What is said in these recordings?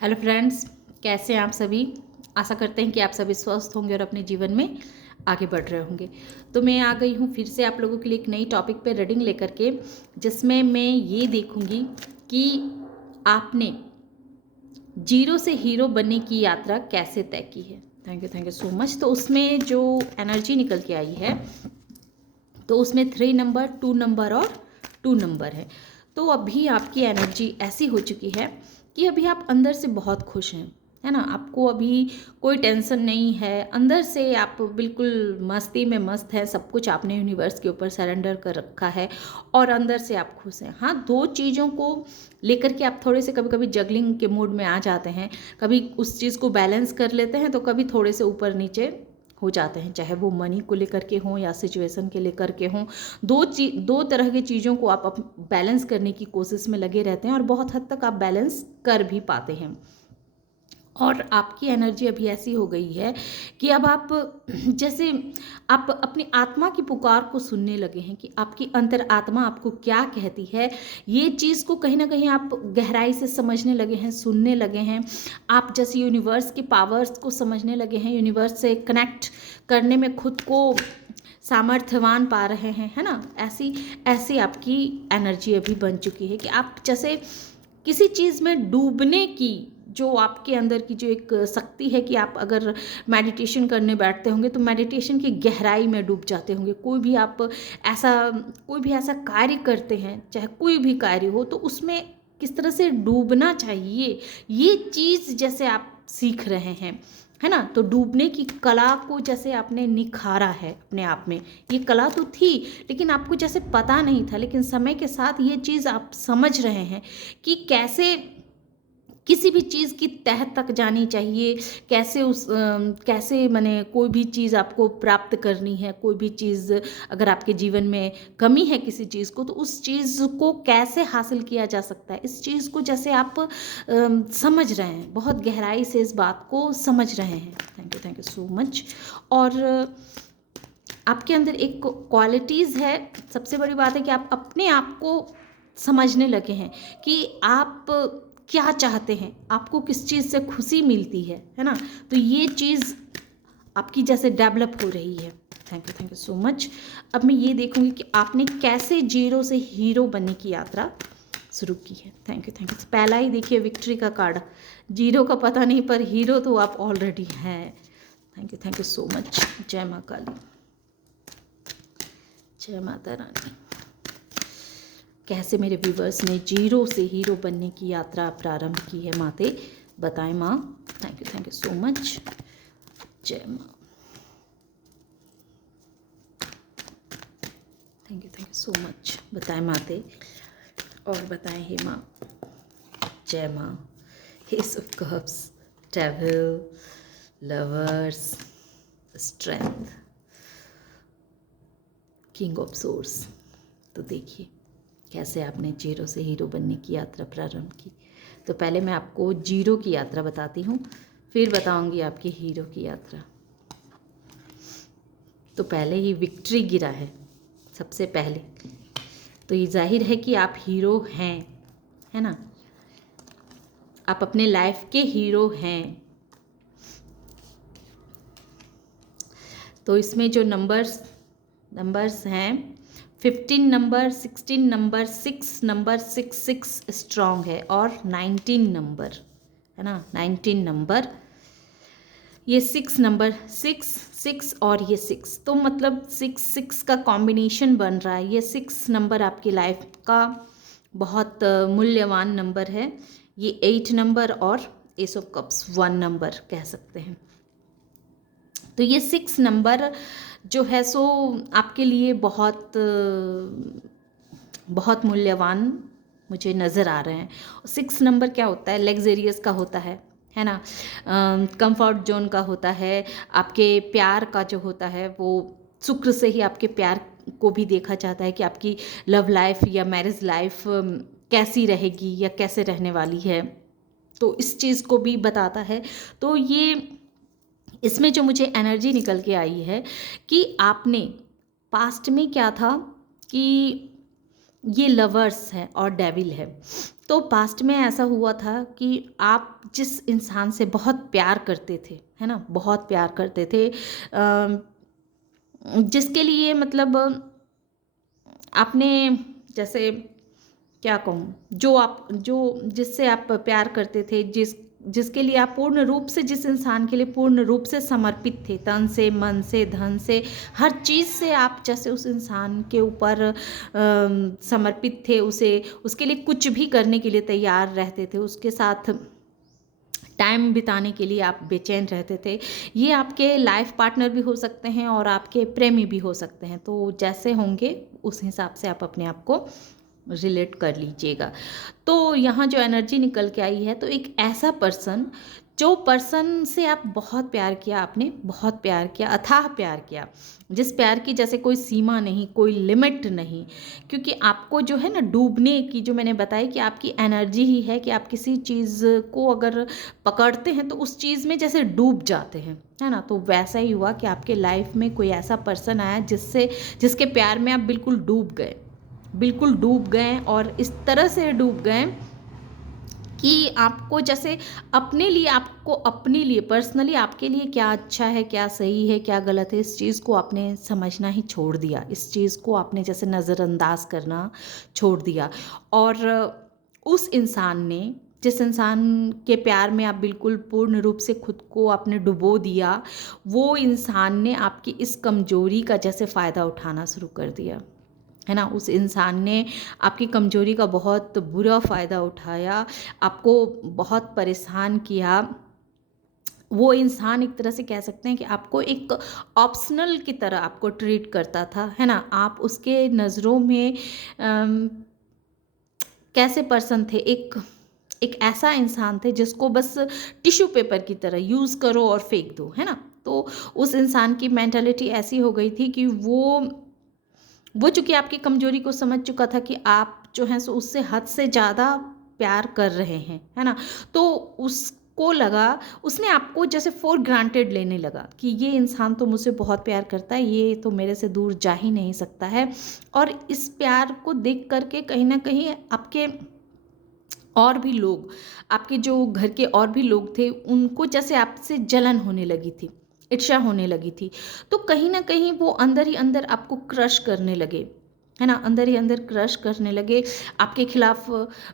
Hello friends, कैसे हैं आप सभी। आशा करते हैं कि आप सभी स्वस्थ होंगे और अपने जीवन में आगे बढ़ रहे होंगे। तो मैं आ गई हूँ फिर से आप लोगों के लिए एक नई टॉपिक पे रीडिंग लेकर के, जिसमें मैं ये देखूँगी कि आपने जीरो से हीरो बनने की यात्रा कैसे तय की है। Thank you so much. तो उसमें जो एनर्जी निकल के आई है, तो उसमें 3 नंबर, 2 नंबर और 2 नंबर है। तो अभी आपकी एनर्जी ऐसी हो चुकी है कि अभी आप अंदर से बहुत खुश हैं, है ना। आपको अभी कोई टेंशन नहीं है, अंदर से आप बिल्कुल मस्ती में मस्त हैं। सब कुछ आपने यूनिवर्स के ऊपर सरेंडर कर रखा है और अंदर से आप खुश हैं। हाँ, दो चीज़ों को लेकर के आप थोड़े से कभी कभी जगलिंग के मूड में आ जाते हैं। कभी उस चीज़ को बैलेंस कर लेते हैं, तो कभी थोड़े से ऊपर नीचे हो जाते हैं, चाहे वो मनी को लेकर के हों या सिचुएशन के लेकर के हों। दो तरह की चीज़ों को आप बैलेंस करने की कोशिश में लगे रहते हैं और बहुत हद तक आप बैलेंस कर भी पाते हैं। और आपकी एनर्जी अभी ऐसी हो गई है कि अब आप जैसे आप अपनी आत्मा की पुकार को सुनने लगे हैं कि आपकी अंतर आत्मा आपको क्या कहती है। ये चीज़ को कहीं ना कहीं आप गहराई से समझने लगे हैं, सुनने लगे हैं। आप जैसे यूनिवर्स की पावर्स को समझने लगे हैं, यूनिवर्स से कनेक्ट करने में खुद को सामर्थ्यवान पा रहे हैं, है ना। ऐसी ऐसी आपकी एनर्जी अभी बन चुकी है कि आप जैसे किसी चीज़ में डूबने की जो आपके अंदर की जो एक शक्ति है कि आप अगर मेडिटेशन करने बैठते होंगे तो मेडिटेशन की गहराई में डूब जाते होंगे। ऐसा कोई भी ऐसा कार्य करते हैं, चाहे कोई भी कार्य हो, तो उसमें किस तरह से डूबना चाहिए, ये चीज़ जैसे आप सीख रहे हैं, है ना। तो डूबने की कला को जैसे आपने निखारा है अपने आप में। ये कला तो थी, लेकिन आपको जैसे पता नहीं था, लेकिन समय के साथ ये चीज़ आप समझ रहे हैं कि कैसे किसी भी चीज़ की तह तक जानी चाहिए, कैसे माने कोई भी चीज़ आपको प्राप्त करनी है, कोई भी चीज़ अगर आपके जीवन में कमी है किसी चीज़ को, तो उस चीज़ को कैसे हासिल किया जा सकता है, इस चीज़ को जैसे आप समझ रहे हैं, बहुत गहराई से इस बात को समझ रहे हैं। Thank you so much. और आपके अंदर एक क्वालिटीज़ है। सबसे बड़ी बात है कि आप अपने आप को समझने लगे हैं कि आप क्या चाहते हैं, आपको किस चीज़ से खुशी मिलती है ना। तो ये चीज़ आपकी जैसे डेवलप हो रही है। Thank you so much. अब मैं ये देखूंगी कि आपने कैसे जीरो से हीरो बनने की यात्रा शुरू की है। Thank you. पहला ही देखिए विक्ट्री का कार्ड। जीरो का पता नहीं, पर हीरो तो आप ऑलरेडी हैं। Thank you so much. जय माँ काली, जय माता रानी। कैसे मेरे व्यूवर्स ने जीरो से हीरो बनने की यात्रा प्रारंभ की है, माते बताएं माँ। Thank you so much. जय माँ। Thank you so much. बताएं माते, और बताएं हे माँ। जय माँ। S of cups, devil, lovers, strength, king of source. तो देखिए कैसे आपने जीरो से हीरो बनने की यात्रा प्रारंभ की। तो पहले मैं आपको जीरो की यात्रा बताती हूँ, फिर बताऊंगी आपकी हीरो की यात्रा। तो पहले ही विक्ट्री गिरा है सबसे पहले, तो ये जाहिर है कि आप हीरो हैं, है ना। आप अपने लाइफ के हीरो हैं। तो इसमें जो नंबर्स हैं, 15 नंबर, 16 नंबर, 6 नंबर, 6 स्ट्रॉन्ग है, और 19 नंबर, है ना। 19 नंबर, ये 6 नंबर, 6 और ये 6, तो मतलब 6 का कॉम्बिनेशन बन रहा है। ये 6 नंबर आपकी लाइफ का बहुत मूल्यवान नंबर है। ये 8 नंबर और एस ऑफ कप्स 1 नंबर कह सकते हैं। तो ये 6 नंबर जो है सो आपके लिए बहुत बहुत मूल्यवान मुझे नज़र आ रहे हैं। 6 नंबर क्या होता है, लग्जेरियस का होता है ना। कंफर्ट जोन का होता है। आपके प्यार का जो होता है वो शुक्र से ही आपके प्यार को भी देखा जाता है कि आपकी लव लाइफ या मैरिज लाइफ कैसी रहेगी या कैसे रहने वाली है, तो इस चीज़ को भी बताता है। तो ये इसमें जो मुझे एनर्जी निकल के आई है कि आपने पास्ट में क्या था कि ये लवर्स है और डेविल है। तो पास्ट में ऐसा हुआ था कि आप जिस इंसान से बहुत प्यार करते थे, है ना, बहुत प्यार करते थे, जिसके लिए मतलब आपने, जैसे क्या कहूँ, जो जिससे आप प्यार करते थे, जिसके लिए आप पूर्ण रूप से, जिस इंसान के लिए पूर्ण रूप से समर्पित थे, तन से, मन से, धन से, हर चीज़ से आप जैसे उस इंसान के ऊपर समर्पित थे, उसे, उसके लिए कुछ भी करने के लिए तैयार रहते थे, उसके साथ टाइम बिताने के लिए आप बेचैन रहते थे। ये आपके लाइफ पार्टनर भी हो सकते हैं और आपके प्रेमी भी हो सकते हैं। तो जैसे होंगे उस हिसाब से आप अपने आप को रिलेट कर लीजिएगा। तो यहाँ जो एनर्जी निकल के आई है, तो एक ऐसा पर्सन, जो पर्सन से आप बहुत प्यार किया, आपने बहुत प्यार किया, अथाह प्यार किया, जिस प्यार की जैसे कोई सीमा नहीं, कोई लिमिट नहीं, क्योंकि आपको जो है ना डूबने की, जो मैंने बताई कि आपकी एनर्जी ही है कि आप किसी चीज़ को अगर पकड़ते हैं तो उस चीज़ में जैसे डूब जाते हैं, है ना। तो वैसा ही हुआ कि आपके लाइफ में कोई ऐसा पर्सन आया जिसके प्यार में आप बिल्कुल डूब गए, बिल्कुल डूब गए, और इस तरह से डूब गए कि आपको जैसे अपने लिए पर्सनली आपके लिए क्या अच्छा है, क्या सही है, क्या गलत है, इस चीज़ को आपने समझना ही छोड़ दिया, इस चीज़ को आपने जैसे नज़रअंदाज करना छोड़ दिया। और उस इंसान ने, जिस इंसान के प्यार में आप बिल्कुल पूर्ण रूप से खुद को आपने डुबो दिया, वो इंसान ने आपकी इस कमजोरी का जैसे फ़ायदा उठाना शुरू कर दिया, है ना। उस इंसान ने आपकी कमजोरी का बहुत बुरा फ़ायदा उठाया, आपको बहुत परेशान किया। वो इंसान एक तरह से कह सकते हैं कि आपको एक ऑप्शनल की तरह आपको ट्रीट करता था, है ना। आप उसके नज़रों में कैसे पर्सन थे, एक ऐसा इंसान थे जिसको बस टिश्यू पेपर की तरह यूज़ करो और फेंक दो, है ना। तो उस इंसान की मेंटालिटी ऐसी हो गई थी कि वो चूँकि आपकी कमज़ोरी को समझ चुका था कि आप जो हैं सो उससे हद से ज़्यादा प्यार कर रहे हैं, है ना। तो उसको लगा, उसने आपको जैसे फॉर ग्रांटेड लेने लगा कि ये इंसान तो मुझसे बहुत प्यार करता है, ये तो मेरे से दूर जा ही नहीं सकता है। और इस प्यार को देख कर के कहीं न कहीं आपके और भी लोग, आपके जो घर के और भी लोग थे, उनको जैसे आपसे जलन होने लगी थी, ईर्ष्या होने लगी थी। तो कहीं न कहीं वो अंदर ही अंदर आपको क्रश करने लगे, है ना, अंदर ही अंदर क्रश करने लगे। आपके खिलाफ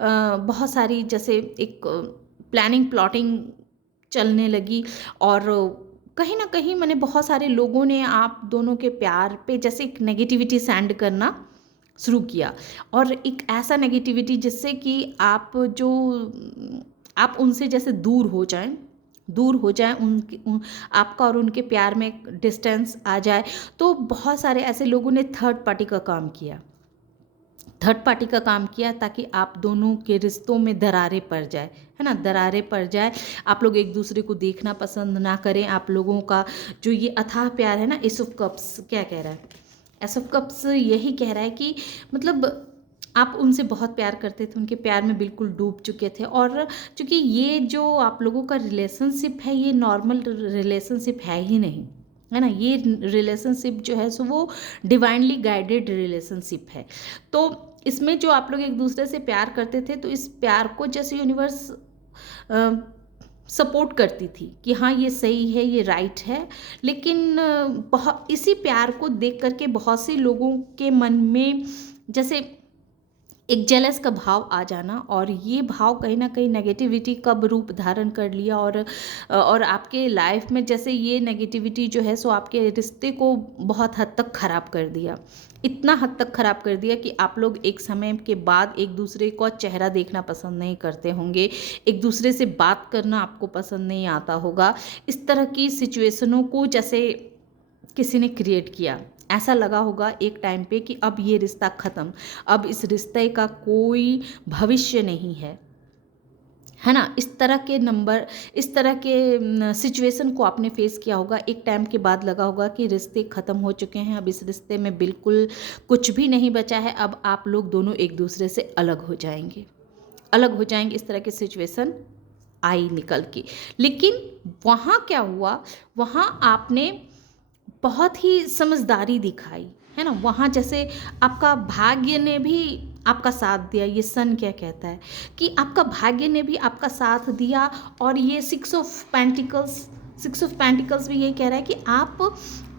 बहुत सारी जैसे एक प्लानिंग, प्लॉटिंग चलने लगी। और कहीं न कहीं मैंने बहुत सारे लोगों ने आप दोनों के प्यार पे जैसे एक नेगेटिविटी सेंड करना शुरू किया, और एक ऐसा नेगेटिविटी जिससे कि आप उनसे जैसे दूर हो जाएं, आपका और उनके प्यार में एक डिस्टेंस आ जाए। तो बहुत सारे ऐसे लोगों ने थर्ड पार्टी का काम किया ताकि आप दोनों के रिश्तों में दरारें पड़ जाए, है ना, दरारें पड़ जाए। आप लोग एक दूसरे को देखना पसंद ना करें। आप लोगों का जो ये अथाह प्यार है ना, एस ऑफ कप्स क्या कह रहा है, एस ऑफ कप्स यही कह रहा है कि मतलब आप उनसे बहुत प्यार करते थे, उनके प्यार में बिल्कुल डूब चुके थे। और चूंकि ये जो आप लोगों का रिलेशनशिप है, ये नॉर्मल रिलेशनशिप है ही नहीं, है ना। ये रिलेशनशिप जो है सो वो डिवाइनली गाइडेड रिलेशनशिप है। तो इसमें जो आप लोग एक दूसरे से प्यार करते थे, तो इस प्यार को जैसे यूनिवर्स सपोर्ट करती थी कि हाँ ये सही है, ये राइट है। लेकिन बहुत इसी प्यार को देख करके बहुत से लोगों के मन में जैसे एक जेलस का भाव आ जाना, और ये भाव कहीं ना कहीं नेगेटिविटी का रूप धारण कर लिया। और आपके लाइफ में जैसे ये नेगेटिविटी जो है सो आपके रिश्ते को बहुत हद तक ख़राब कर दिया, इतना हद तक ख़राब कर दिया कि आप लोग एक समय के बाद एक दूसरे को चेहरा देखना पसंद नहीं करते होंगे, एक दूसरे से बात करना आपको पसंद नहीं आता होगा। इस तरह की सिचुएशनों को जैसे किसी ने क्रिएट किया, ऐसा लगा होगा एक टाइम पे कि अब ये रिश्ता ख़त्म, अब इस रिश्ते का कोई भविष्य नहीं है ना। इस तरह के सिचुएशन को आपने फेस किया होगा। एक टाइम के बाद लगा होगा कि रिश्ते ख़त्म हो चुके हैं, अब इस रिश्ते में बिल्कुल कुछ भी नहीं बचा है, अब आप लोग दोनों एक दूसरे से अलग हो जाएंगे। इस तरह की सिचुएशन आई निकल के। लेकिन वहाँ क्या हुआ, वहाँ आपने बहुत ही समझदारी दिखाई, है ना। वहाँ जैसे आपका भाग्य ने भी आपका साथ दिया। ये सन क्या कहता है कि आपका भाग्य ने भी आपका साथ दिया। और ये सिक्स ऑफ पेंटिकल्स भी यही कह रहा है कि आप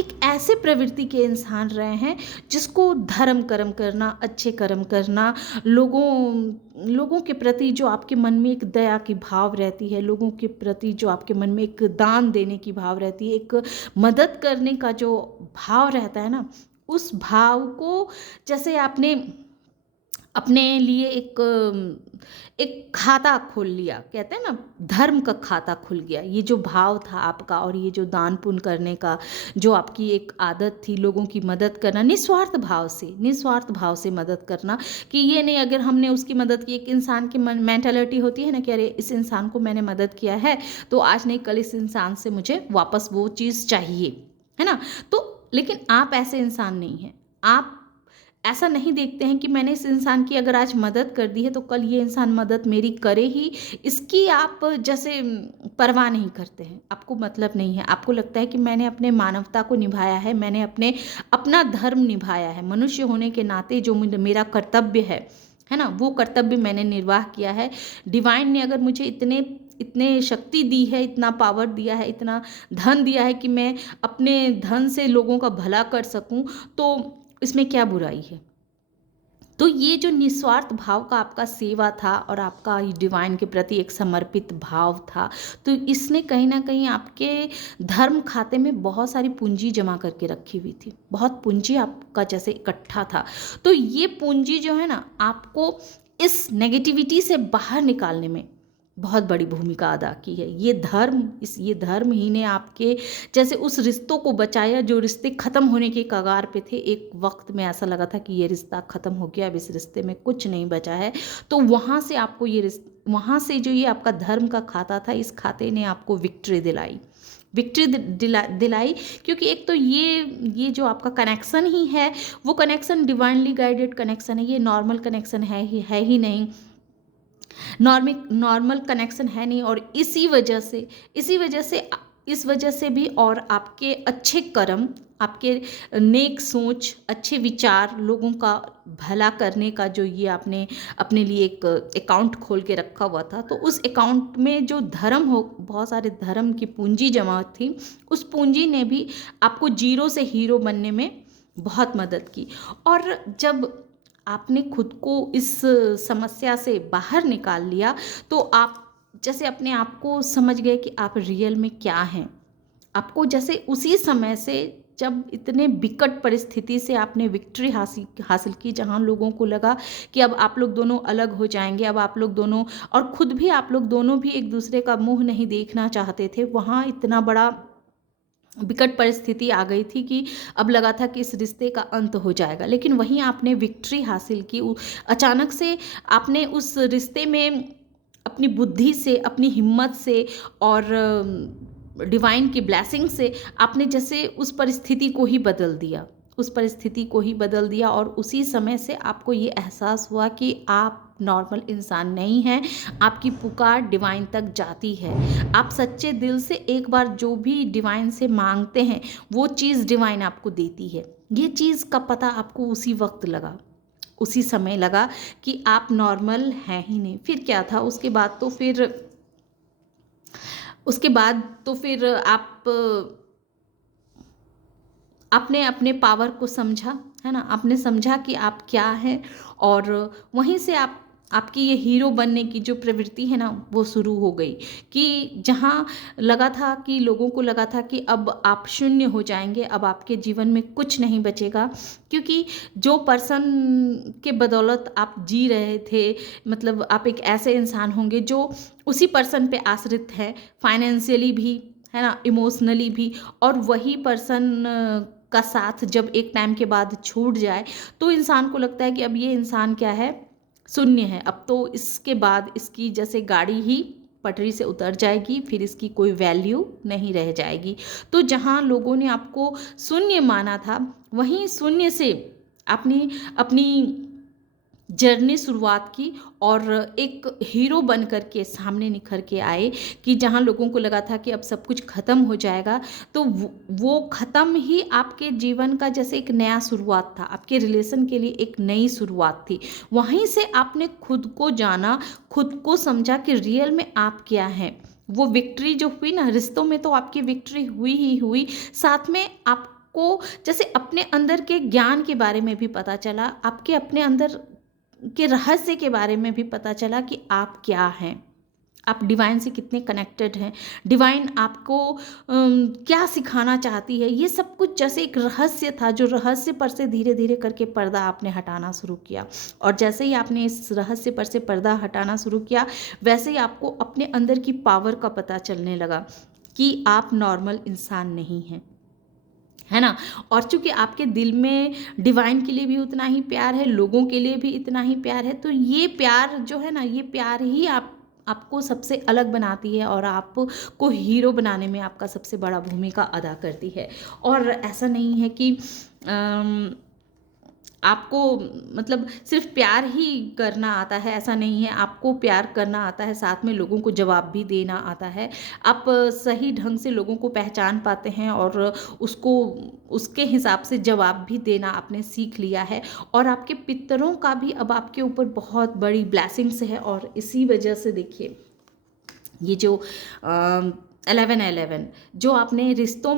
एक ऐसे प्रवृत्ति के इंसान रहे हैं जिसको धर्म कर्म करना, अच्छे कर्म करना, लोगों के प्रति जो आपके मन में एक दया की भाव रहती है, लोगों के प्रति जो आपके मन में एक दान देने की भाव रहती है, एक मदद करने का जो भाव रहता है ना, उस भाव को जैसे आपने अपने लिए एक खाता खोल लिया, कहते हैं ना, धर्म का खाता खुल गया। ये जो भाव था आपका और ये जो दान पुण्य करने का जो आपकी एक आदत थी, लोगों की मदद करना निस्वार्थ भाव से मदद करना, कि ये नहीं अगर हमने उसकी मदद की, एक इंसान की मेंटालिटी होती है ना कि अरे इस इंसान को मैंने मदद किया है तो आज नहीं कल इस इंसान से मुझे वापस वो चीज़ चाहिए, है ना। तो लेकिन आप ऐसे इंसान नहीं हैं। आप ऐसा नहीं देखते हैं कि मैंने इस इंसान की अगर आज मदद कर दी है तो कल ये इंसान मदद मेरी करे ही, इसकी आप जैसे परवाह नहीं करते हैं। आपको मतलब नहीं है, आपको लगता है कि मैंने अपने मानवता को निभाया है, मैंने अपना धर्म निभाया है, मनुष्य होने के नाते जो मेरा कर्तव्य है ना, वो कर्तव्य मैंने निर्वाह किया है। डिवाइन ने अगर मुझे इतने शक्ति दी है, इतना पावर दिया है, इतना धन दिया है कि मैं अपने धन से लोगों का भला कर सकूं, तो इसमें क्या बुराई है। तो ये जो निस्वार्थ भाव का आपका सेवा था और आपका डिवाइन के प्रति एक समर्पित भाव था, तो इसने कहीं ना कहीं आपके धर्म खाते में बहुत सारी पूंजी जमा करके रखी हुई थी, बहुत पूंजी आपका जैसे इकट्ठा था। तो ये पूंजी जो है ना, आपको इस नेगेटिविटी से बाहर निकालने में बहुत बड़ी भूमिका अदा की है। ये धर्म ही ने आपके जैसे उस रिश्तों को बचाया जो रिश्ते ख़त्म होने के कगार पे थे। एक वक्त में ऐसा लगा था कि ये रिश्ता ख़त्म हो गया, अब इस रिश्ते में कुछ नहीं बचा है। तो वहाँ से आपको वहाँ से जो ये आपका धर्म का खाता था, इस खाते ने आपको विक्ट्री दिलाई, क्योंकि एक तो ये जो आपका कनेक्शन ही है, वो कनेक्शन डिवाइनली गाइडेड कनेक्शन है। ये नॉर्मल कनेक्शन है ही नहीं, नॉर्मल कनेक्शन है नहीं। और इस वजह से भी और आपके अच्छे कर्म, आपके नेक सोच, अच्छे विचार, लोगों का भला करने का जो ये आपने अपने लिए एक अकाउंट खोल के रखा हुआ था, तो उस अकाउंट में जो बहुत सारे धर्म की पूंजी जमा थी, उस पूंजी ने भी आपको जीरो से हीरो बनने में बहुत मदद की। और जब आपने खुद को इस समस्या से बाहर निकाल लिया, तो आप जैसे अपने आप को समझ गए कि आप रियल में क्या हैं। आपको जैसे उसी समय से, जब इतने विकट परिस्थिति से आपने विक्ट्री हासिल की, जहाँ लोगों को लगा कि अब आप लोग दोनों अलग हो जाएंगे, अब आप लोग दोनों, और खुद भी आप लोग दोनों भी एक दूसरे का मुंह नहीं देखना चाहते थे, वहाँ इतना बड़ा विकट परिस्थिति आ गई थी कि अब लगा था कि इस रिश्ते का अंत हो जाएगा। लेकिन वहीं आपने विक्ट्री हासिल की। अचानक से आपने उस रिश्ते में अपनी बुद्धि से, अपनी हिम्मत से और डिवाइन की ब्लेसिंग से आपने जैसे उस परिस्थिति को ही बदल दिया। और उसी समय से आपको ये एहसास हुआ कि आप नॉर्मल इंसान नहीं हैं, आपकी पुकार डिवाइन तक जाती है। आप सच्चे दिल से एक बार जो भी डिवाइन से मांगते हैं, वो चीज़ डिवाइन आपको देती है। ये चीज़ का पता आपको उसी समय लगा कि आप नॉर्मल हैं ही नहीं। फिर क्या था उसके बाद तो फिर आपने अपने पावर को समझा, है ना, आपने समझा कि आप क्या हैं। और वहीं से आपकी ये हीरो बनने की जो प्रवृत्ति है ना, वो शुरू हो गई। कि जहाँ लोगों को लगा था कि अब आप शून्य हो जाएंगे, अब आपके जीवन में कुछ नहीं बचेगा, क्योंकि जो पर्सन के बदौलत आप जी रहे थे, मतलब आप एक ऐसे इंसान होंगे जो उसी पर्सन पे आश्रित है, फाइनेंशियली भी, है ना, इमोशनली भी। और वही पर्सन का साथ जब एक टाइम के बाद छूट जाए, तो इंसान को लगता है कि अब ये इंसान क्या है, शून्य है। अब तो इसके बाद इसकी जैसे गाड़ी ही पटरी से उतर जाएगी, फिर इसकी कोई वैल्यू नहीं रह जाएगी। तो जहाँ लोगों ने आपको शून्य माना था, वहीं शून्य से अपनी जर्नी शुरुआत की और एक हीरो बन कर के सामने निखर के आए कि जहाँ लोगों को लगा था कि अब सब कुछ ख़त्म हो जाएगा, तो वो ख़त्म ही आपके जीवन का जैसे एक नया शुरुआत था, आपके रिलेशन के लिए एक नई शुरुआत थी। वहीं से आपने खुद को जाना, खुद को समझा कि रियल में आप क्या हैं। वो विक्ट्री जो हुई ना रिश्तों में, तो आपकी विक्ट्री हुई ही हुई, साथ में आपको जैसे अपने अंदर के ज्ञान के बारे में भी पता चला, आपके अपने अंदर के रहस्य के बारे में भी पता चला कि आप क्या हैं, आप डिवाइन से कितने कनेक्टेड हैं, डिवाइन आपको क्या सिखाना चाहती है। ये सब कुछ जैसे एक रहस्य था, जो रहस्य पर से धीरे धीरे करके पर्दा आपने हटाना शुरू किया। और जैसे ही आपने इस रहस्य पर से पर्दा हटाना शुरू किया, वैसे ही आपको अपने अंदर की पावर का पता चलने लगा कि आप नॉर्मल इंसान नहीं हैं, है ना। और चूंकि आपके दिल में डिवाइन के लिए भी उतना ही प्यार है, लोगों के लिए भी इतना ही प्यार है, तो ये प्यार जो है ना, ये प्यार ही आपको सबसे अलग बनाती है और आपको हीरो बनाने में आपका सबसे बड़ा भूमिका अदा करती है। और ऐसा नहीं है कि आपको मतलब सिर्फ प्यार ही करना आता है, ऐसा नहीं है। आपको प्यार करना आता है, साथ में लोगों को जवाब भी देना आता है। आप सही ढंग से लोगों को पहचान पाते हैं और उसको उसके हिसाब से जवाब भी देना आपने सीख लिया है। और आपके पितरों का भी अब आपके ऊपर बहुत बड़ी ब्लेसिंग्स है। और इसी वजह से देखिए, ये जो 11-11 जो आपने रिश्तों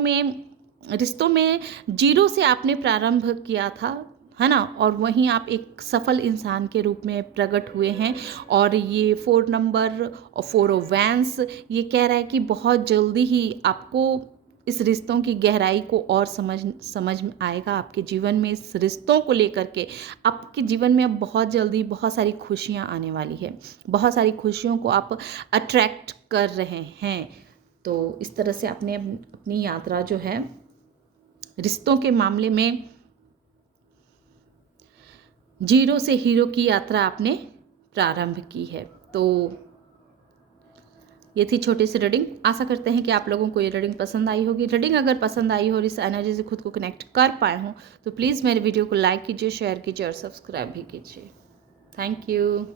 में जीरो से आपने प्रारंभ किया था, है ना, और वहीं आप एक सफल इंसान के रूप में प्रकट हुए हैं। और ये 4 नंबर और 4 ऑफ वैंस ये कह रहा है कि बहुत जल्दी ही आपको इस रिश्तों की गहराई को और समझ में आएगा। आपके जीवन में इस रिश्तों को लेकर के आपके जीवन में अब बहुत जल्दी बहुत सारी खुशियाँ आने वाली है, बहुत सारी खुशियों को आप अट्रैक्ट कर रहे हैं। तो इस तरह से आपने अपनी यात्रा जो है रिश्तों के मामले में जीरो से हीरो की यात्रा आपने प्रारंभ की है। तो ये थी छोटी सी रीडिंग। आशा करते हैं कि आप लोगों को ये रीडिंग पसंद आई होगी। रीडिंग अगर पसंद आई हो और इस एनर्जी से खुद को कनेक्ट कर पाए हों तो प्लीज़ मेरे वीडियो को लाइक कीजिए, शेयर कीजिए और सब्सक्राइब भी कीजिए। Thank you.